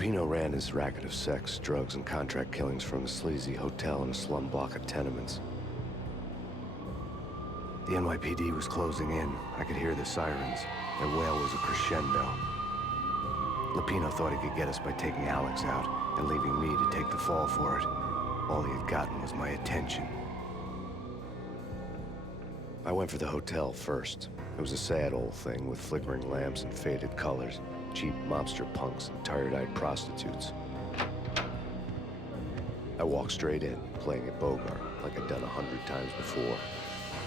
Lupino ran his racket of sex, drugs, and contract killings from a sleazy hotel in a slum block of tenements. The NYPD was closing in. I could hear the sirens. Their wail was a crescendo. Lupino thought he could get us by taking Alex out and leaving me to take the fall for it. All he had gotten was my attention. I went for the hotel first. It was a sad old thing with flickering lamps and faded colors, cheap mobster punks and tired-eyed prostitutes. I walked straight in, playing at Bogart, like I'd done 100 times before.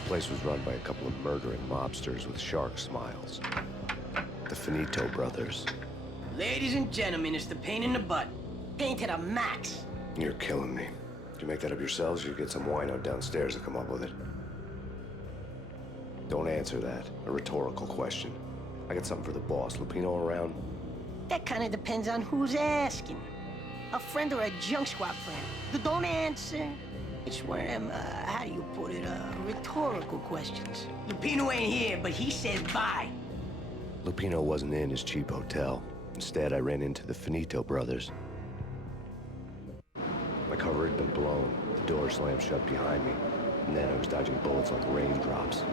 The place was run by a couple of murdering mobsters with shark smiles. The Finito brothers. Ladies and gentlemen, it's the Payne in the butt. Payne to the max. You're killing me. Did you make that up yourselves, or you get some wino downstairs to come up with it? Don't answer that. A rhetorical question. I got something for the boss. Lupino around? That kind of depends on who's asking. A friend or a junk squad friend. Don't answer. It's one of them, how do you put it, rhetorical questions. Lupino ain't here, but he says bye. Lupino wasn't in his cheap hotel. Instead, I ran into the Finito brothers. My cover had been blown. The door slammed shut behind me. And then I was dodging bullets like raindrops.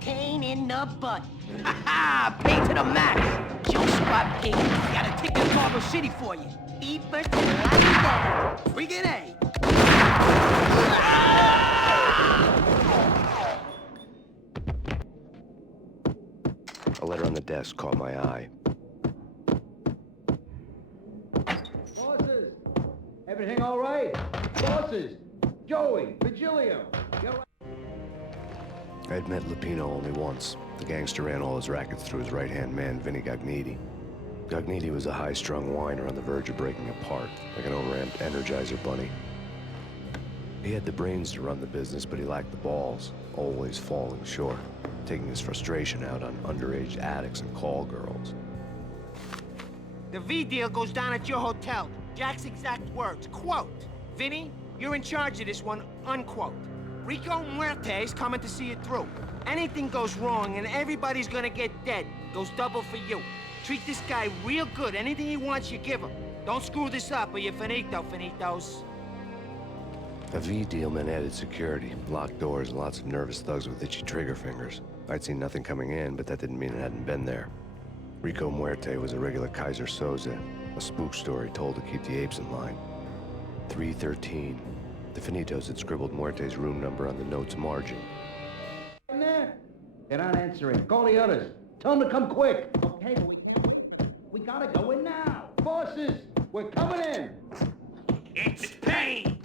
Payne in the butt. Ha ha! Payne to the max. Junk squad Payne. Got a ticket to Carver City for you. Beeper to light down. Freaking A. A letter on the desk caught my eye. Bosses! Everything all right? Bosses! Joey! Virgilio! You're right. I had met Lupino only once. The gangster ran all his rackets through his right-hand man, Vinny Gagniti. Gagniti was a high-strung whiner on the verge of breaking apart, like an overamped Energizer bunny. He had the brains to run the business, but he lacked the balls, always falling short, taking his frustration out on underage addicts and call girls. The V deal goes down at your hotel. Jack's exact words, quote, "Vinny, you're in charge of this one," unquote. Rico Muerte's coming to see it through. Anything goes wrong and everybody's gonna get dead. Goes double for you. Treat this guy real good. Anything he wants, you give him. Don't screw this up or you're finito, finitos. A V deal meant added security, locked doors, and lots of nervous thugs with itchy trigger fingers. I'd seen nothing coming in, but that didn't mean it hadn't been there. Rico Muerte was a regular Kaiser Soze, a spook story told to keep the apes in line. 313. The Finitos had scribbled Muerte's room number on the note's margin. In there? They're not answering. Call the others. Tell them to come quick. Okay, we gotta go in now. Bosses, we're coming in. It's Payne!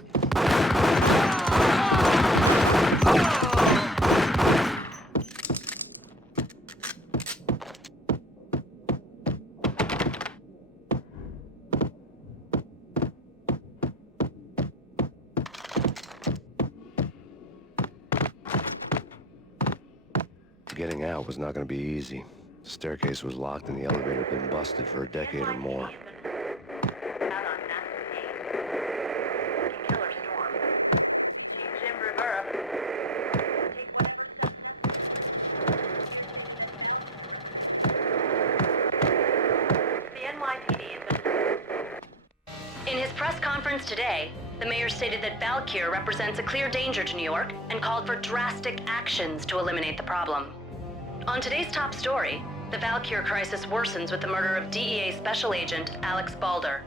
Getting out was not going to be easy. The staircase was locked and the elevator had been busted for a decade or more. In his press conference today, the mayor stated that Valkyr represents a clear danger to New York and called for drastic actions to eliminate the problem. On today's top story, the Valkyr crisis worsens with the murder of DEA Special Agent Alex Balder.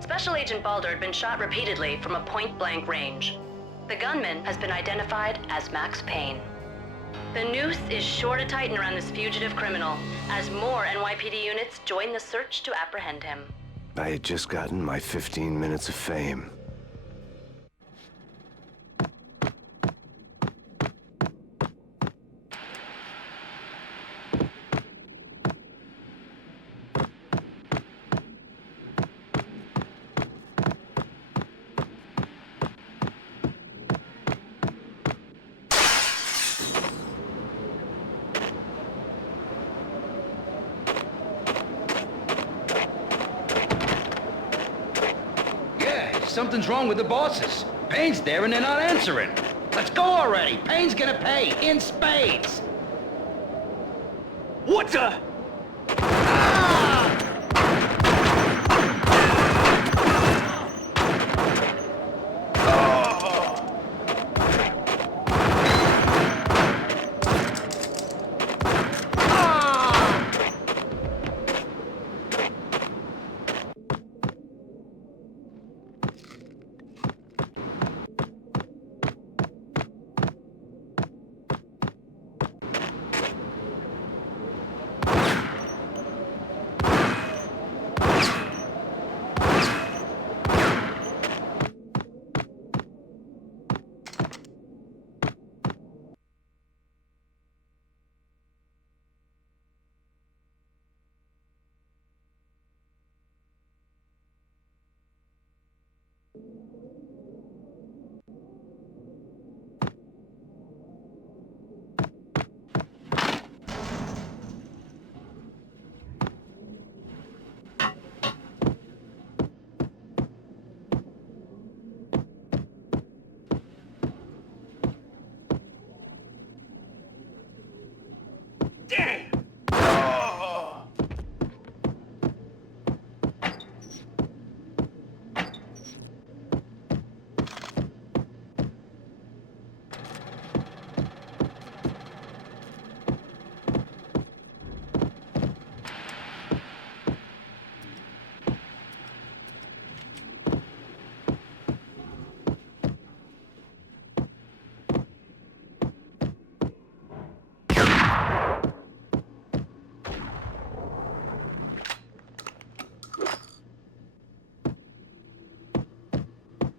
Special Agent Balder had been shot repeatedly from a point-blank range. The gunman has been identified as Max Payne. The noose is sure to tighten around this fugitive criminal as more NYPD units join the search to apprehend him. I had just gotten my 15 minutes of fame. Something's wrong with the bosses. Payne's there and they're not answering. Let's go already. Payne's gonna pay in spades. What the? Ah!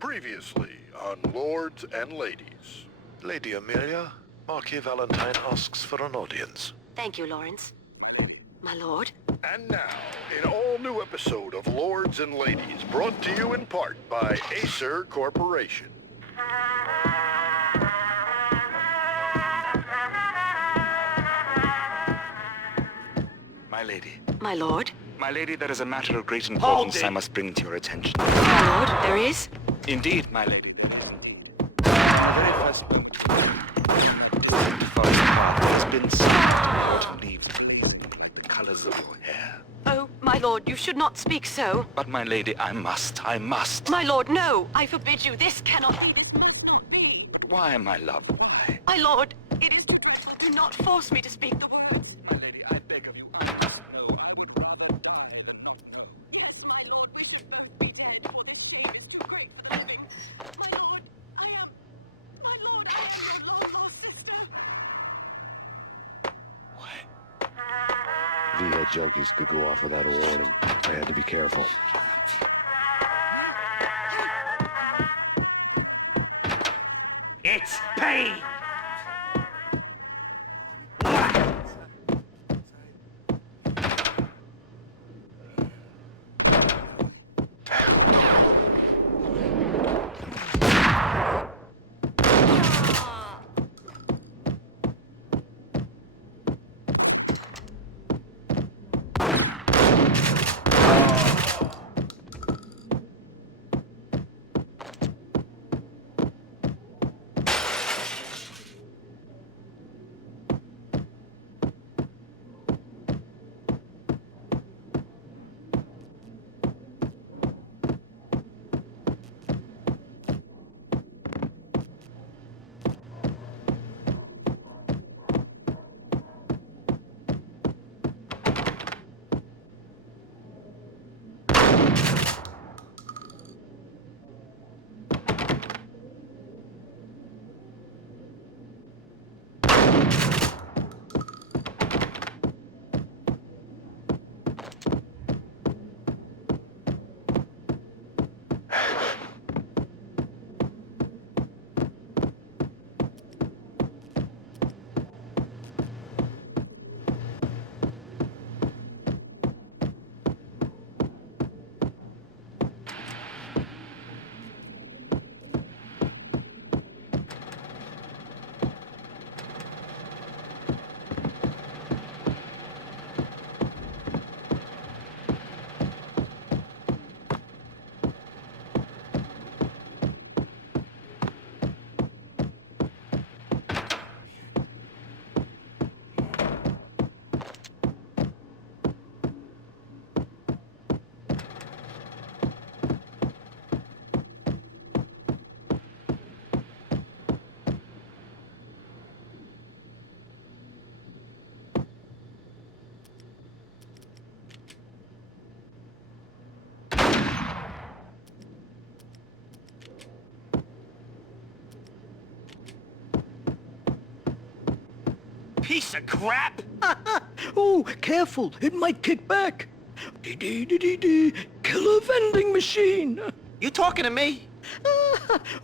Previously on Lords and Ladies. Lady Amelia, Marquis Valentine asks for an audience. Thank you, Lawrence. My lord? And now, an all-new episode of Lords and Ladies, brought to you in part by Acer Corporation. My lady. My lord? My lady, there is a matter of great importance I must bring to your attention. My lord, there is? Indeed, my lady. The very first forest path has been seen to autumn leaves, the colors of your hair. Oh, my lord, you should not speak so. But my lady, I must. My lord, no! I forbid you. This cannot be. Why, my love? My lord, it is... Do not force me to speak the word. My lady, I beg of you, I must know. Too great for the living. My lord, I am... My lord, I am your long-lost sister. V-head junkies could go off without a warning. I had to be careful. It's Payne! Piece of crap! Oh, careful, it might kick back. Dee-dee-dee-dee-dee, killer vending machine. You talking to me?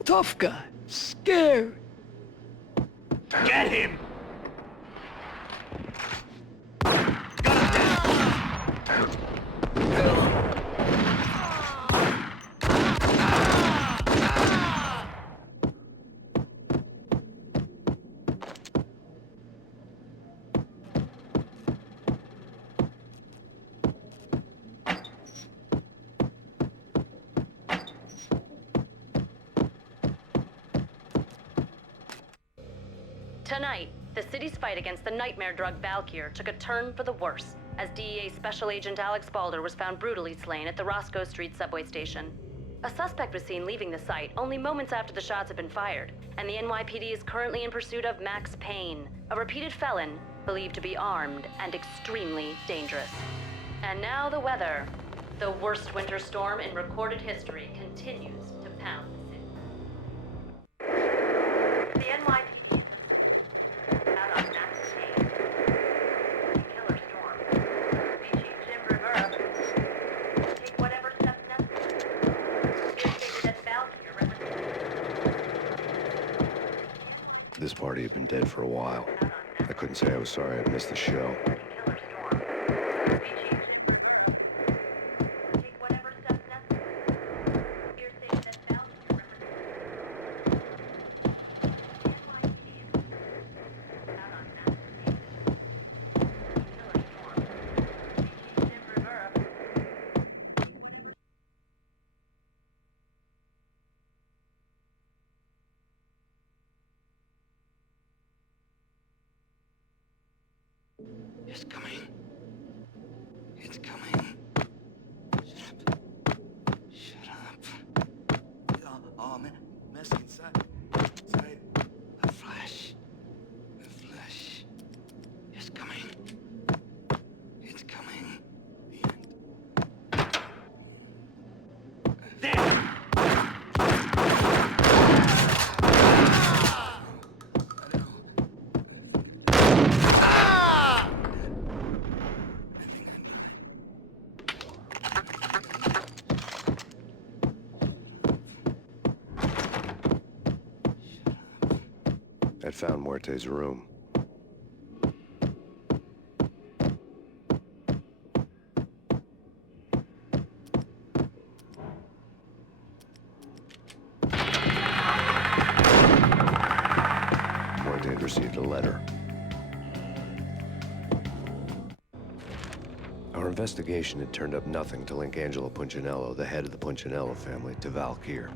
Tough guy, scared. Get him! Tonight, the city's fight against the nightmare drug Valkyr took a turn for the worse, as DEA Special Agent Alex Balder was found brutally slain at the Roscoe Street subway station. A suspect was seen leaving the site only moments after the shots had been fired, and the NYPD is currently in pursuit of Max Payne, a repeated felon believed to be armed and extremely dangerous. And now the weather. The worst winter storm in recorded history continues to pound the city. The NYPD out on Max Payne. Killer storm. The Chief Jim Rivera take whatever steps necessary. It is stated that Valkyr represents Marty had been dead for a while. I couldn't say I was sorry I'd missed the show. It's coming. It's coming. Shut up. Shut up. Oh, man. Mask inside. Inside. A flash. A flash. It's coming. It's coming. The end. There! I'd found Muerte's room. Muerte had received a letter. Our investigation had turned up nothing to link Angelo Punchinello, the head of the Punchinello family, to Valkyr.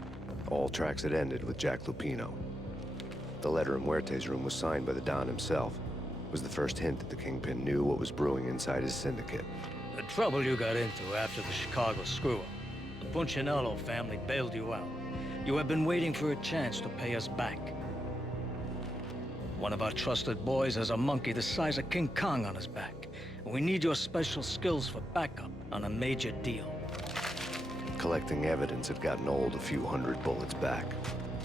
All tracks had ended with Jack Lupino. The letter in Muerte's room was signed by the Don himself. It was the first hint that the Kingpin knew what was brewing inside his syndicate. The trouble you got into after the Chicago screw-up. The Punchinello family bailed you out. You have been waiting for a chance to pay us back. One of our trusted boys has a monkey the size of King Kong on his back. We need your special skills for backup on a major deal. Collecting evidence had gotten old a few hundred bullets back.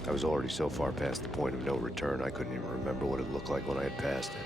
I was already so far past the point of no return, I couldn't even remember what it looked like when I had passed it.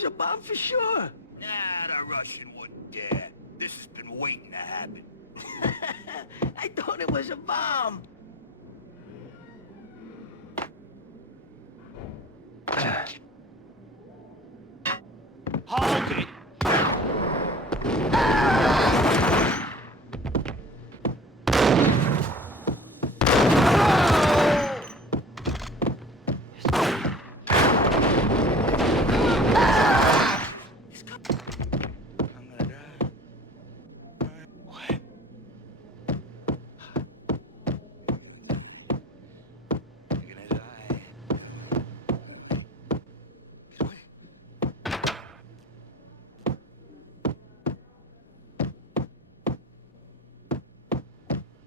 was a bomb for sure. Nah, the Russian wouldn't dare. This has been waiting to happen. I thought it was a bomb. Hold it!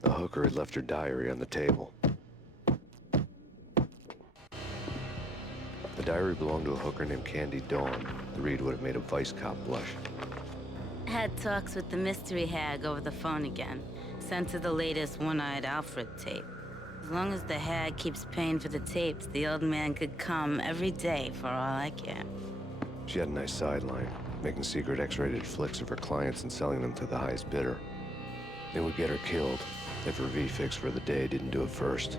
The hooker had left her diary on the table. The diary belonged to a hooker named Candy Dawn. The read would have made a vice cop blush. Had talks with the mystery hag over the phone again. Sent her the latest One-Eyed Alfred tape. As long as the hag keeps paying for the tapes, the old man could come every day for all I care. She had a nice sideline, making secret X-rated flicks of her clients and selling them to the highest bidder. They would get her killed if her V-fix for the day didn't do it first.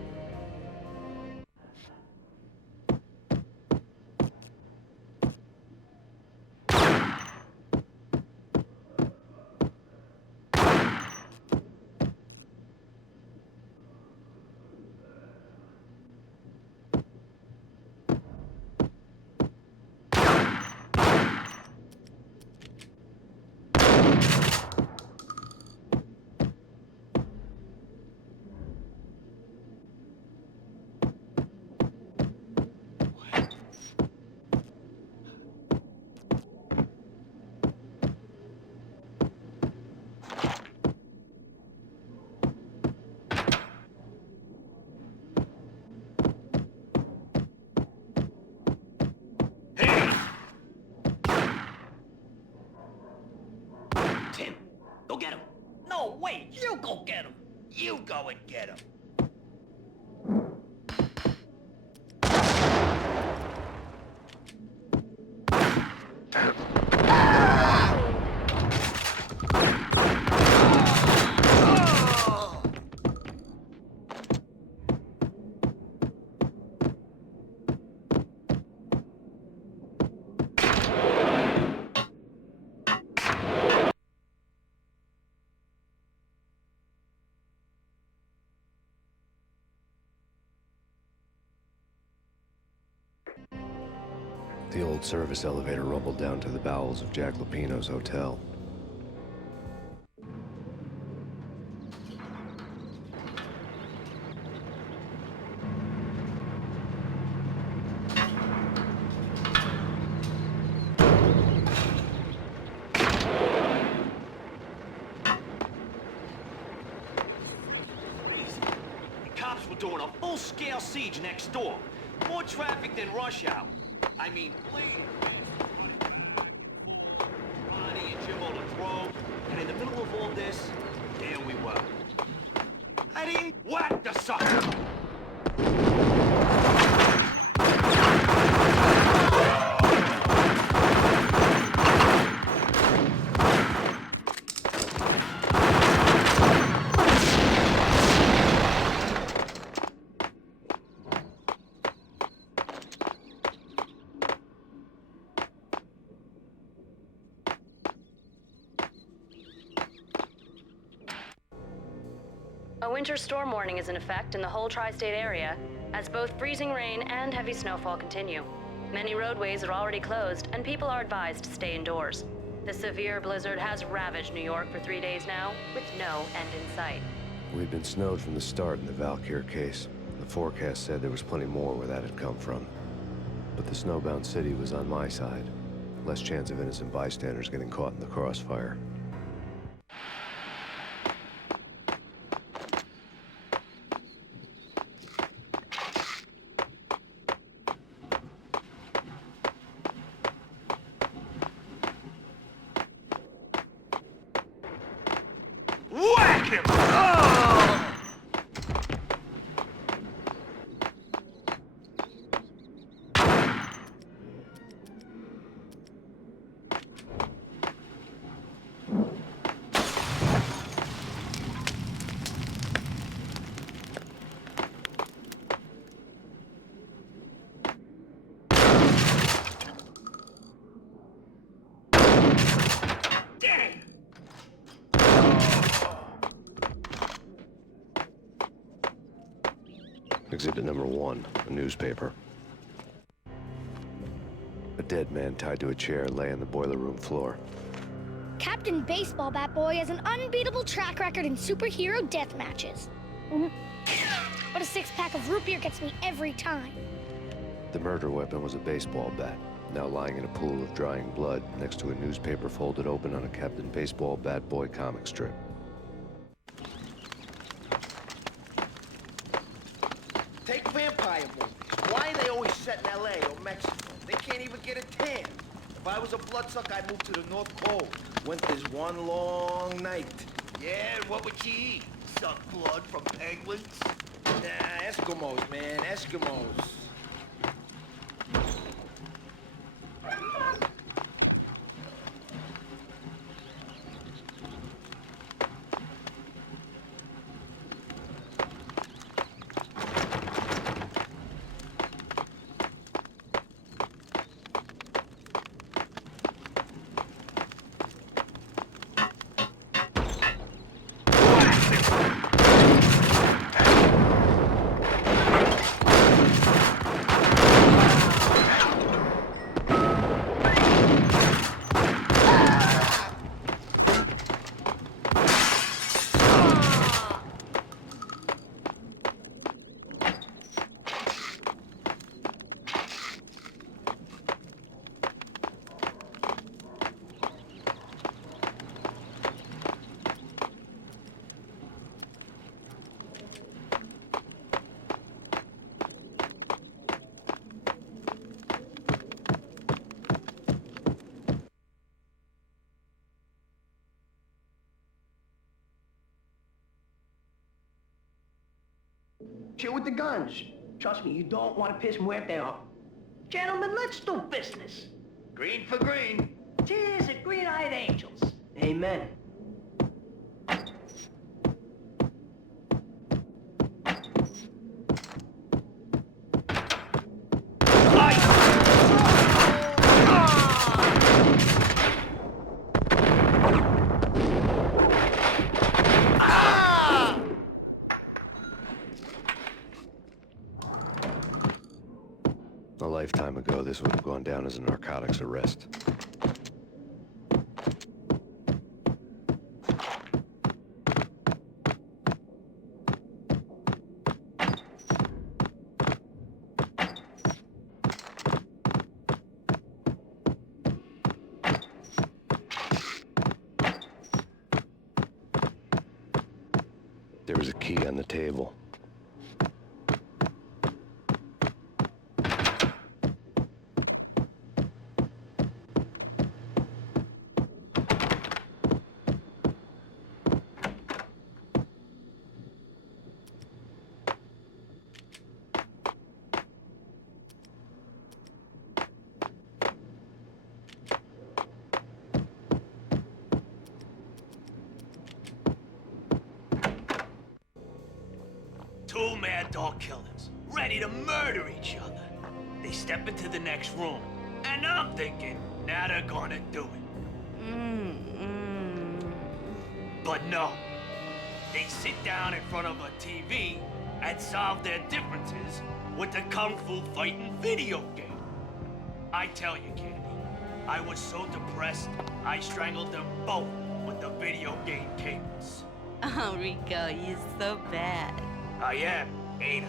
Tim, go get him. No, wait, you go get him. You go and get him. The old service elevator rumbled down to the bowels of Jack Lupino's hotel. The cops were doing a full-scale siege next door. More traffic than rush hour. I mean, please. Bonnie and Jim on the throw, and in the middle of all this, there we were. I didn't whack the sucker! A winter storm warning is in effect in the whole tri-state area, as both freezing rain and heavy snowfall continue. Many roadways are already closed, and people are advised to stay indoors. The severe blizzard has ravaged New York for 3 days now, with no end in sight. We'd been snowed from the start in the Valkyr case. The forecast said there was plenty more where that had come from. But the snowbound city was on my side. Less chance of innocent bystanders getting caught in the crossfire. Whack him! Exhibit number 1, a newspaper. A dead man tied to a chair lay on the boiler room floor. Captain Baseball Bat Boy has an unbeatable track record in superhero death matches. But a six-pack of root beer gets me every time. The murder weapon was a baseball bat, now lying in a pool of drying blood next to a newspaper folded open on a Captain Baseball Bat Boy comic strip. Take vampire movies. Why are they always set in L.A. or Mexico? They can't even get a tan. If I was a bloodsucker, I'd move to the North Pole. Winter's one long night. Yeah, what would you eat? Suck blood from penguins? Nah, Eskimos, man, Eskimos. Chill with the guns. Trust me, you don't want to piss Muerte off. Gentlemen, let's do business. Green for green. Cheers at green-eyed angels. Amen. A lifetime ago, this would have gone down as a narcotics arrest. There was a key on the table. Two mad dog killers, ready to murder each other. They step into the next room, and I'm thinking, now they're gonna do it. But no. They sit down in front of a TV and solve their differences with the Kung Fu fighting video game. I tell you, Candy, I was so depressed, I strangled them both with the video game cables. Oh, Rico, you're so bad. I am, ain't I?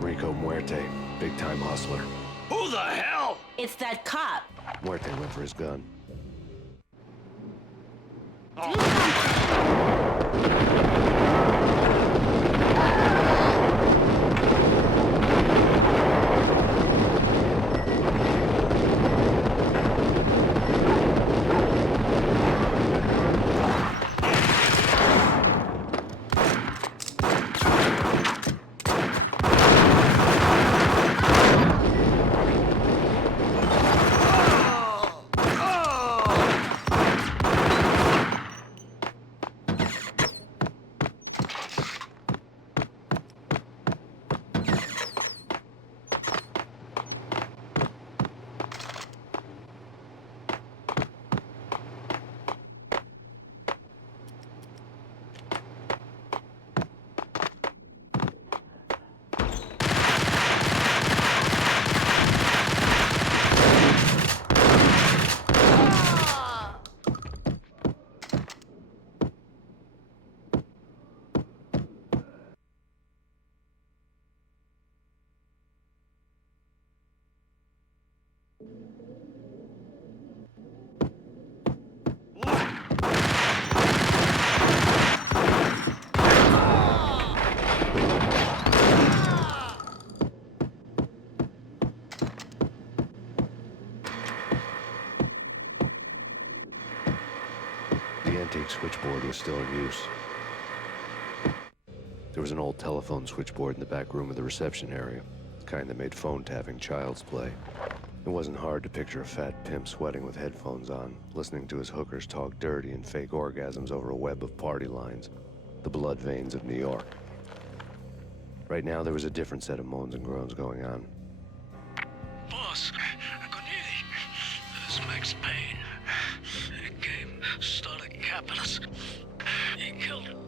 Rico Muerte, big-time hustler. Who the hell? It's that cop. Muerte went for his gun. antique switchboard was still in use. There was an old telephone switchboard in the back room of the reception area, the kind that made phone tapping child's play. It wasn't hard to picture a fat pimp sweating with headphones on, listening to his hookers talk dirty and fake orgasms over a web of party lines, the blood veins of New York. Right now, there was a different set of moans and groans going on. Boss, Cornelia, this is Max Payne. He came, started capitalist. He killed him.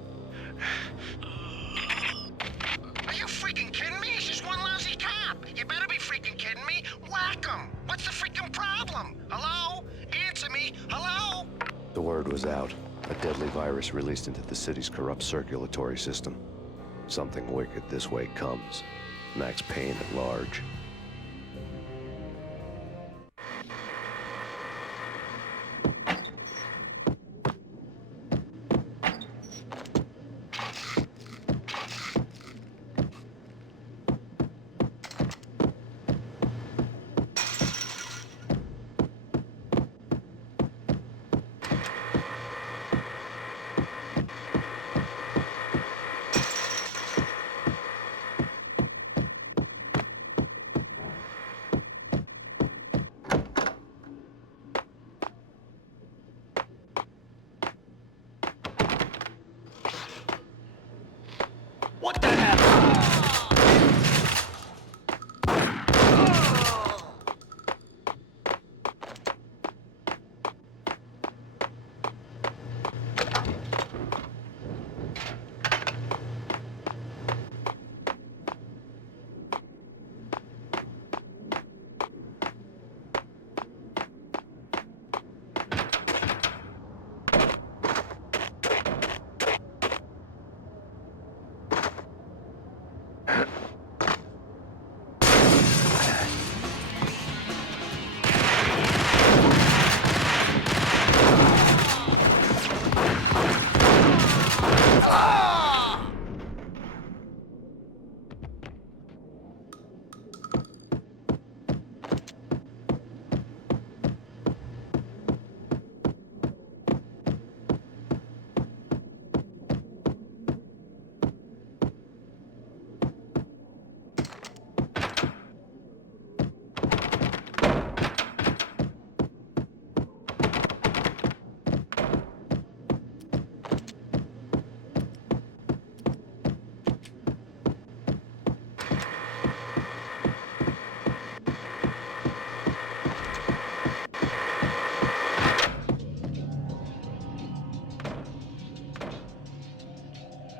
Are you freaking kidding me? He's just one lousy cop. You better be freaking kidding me. Whack him. What's the freaking problem? Hello? Answer me. Hello? The word was out. A deadly virus released into the city's corrupt circulatory system. Something wicked this way comes. Max Payne at large.